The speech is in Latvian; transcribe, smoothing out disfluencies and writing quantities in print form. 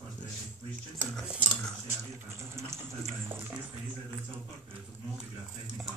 foarte excentrică și avea, dar nu sunt la industrie, pe ei se docela foarte, tu nu te grafei, da.